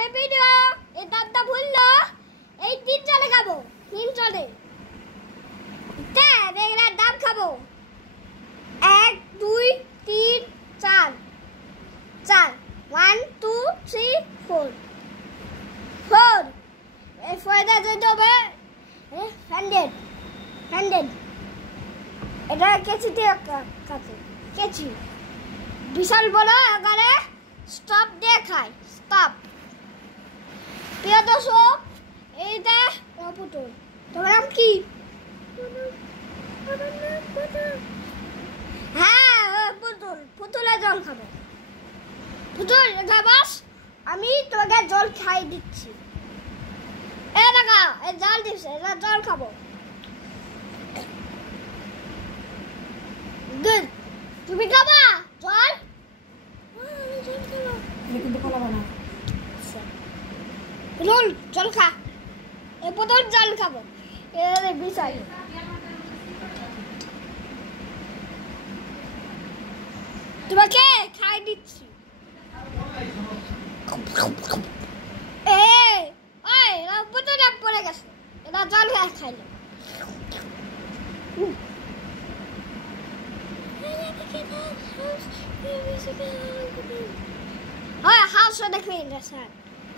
করে ভিডিও এই দাদা ভুললো এই 3 চলে খাবো 3 চলে তে দেখলা ডাব খাবো 1 2 3 4 4 1 2 3 4 4 এই ফয়দা যেতে হবে 100 এটা কেচি দিয়ে কাটে কেচি বিশাল বড় এবারে স্টপ দিয়ে খাই স্টপ প্রিয় দর্শক এইটা পুতুল তোমার নাম কি হ্যাঁ পুতুল পুতুলের জল খাবো পুতুল খাবাস আমি তোমাকে জল খাই দিচ্ছি এ দেখা এই জল দিচ্ছে এটা জল খাবো গুড তুমি খাবা জল কিন্তু খাওয়া না রোল জল খা এই পুতুল জল খাবো এর বিষয় তোমাকে খাই দিচ্ছি ওই পুতুল পড়ে গেছে এটা জল খাইলো হয় হাউস দেখবি স্যার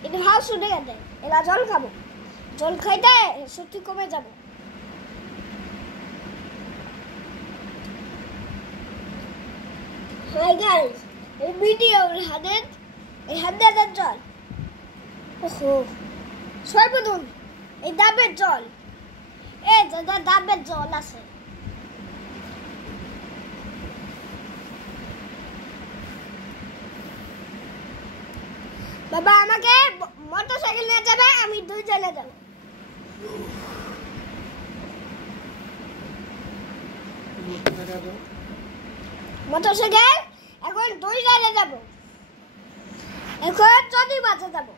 এটা হাউস দেখে দেয় এরা জল খাবো জল খাইতে শক্তি কমে যাবো হাই গাইস এই ভিডিও হাতের জল ওহো সর্বদুন এই ডাবের জল এই দাদা ডাবের জল আছে বাবা আমাকে মোটরসাইকেল নিয়ে যাবে আমি 2 জনে যাব মোটরসাইকেল এখন 2 জনে যাব এখন 4 বাজে যাব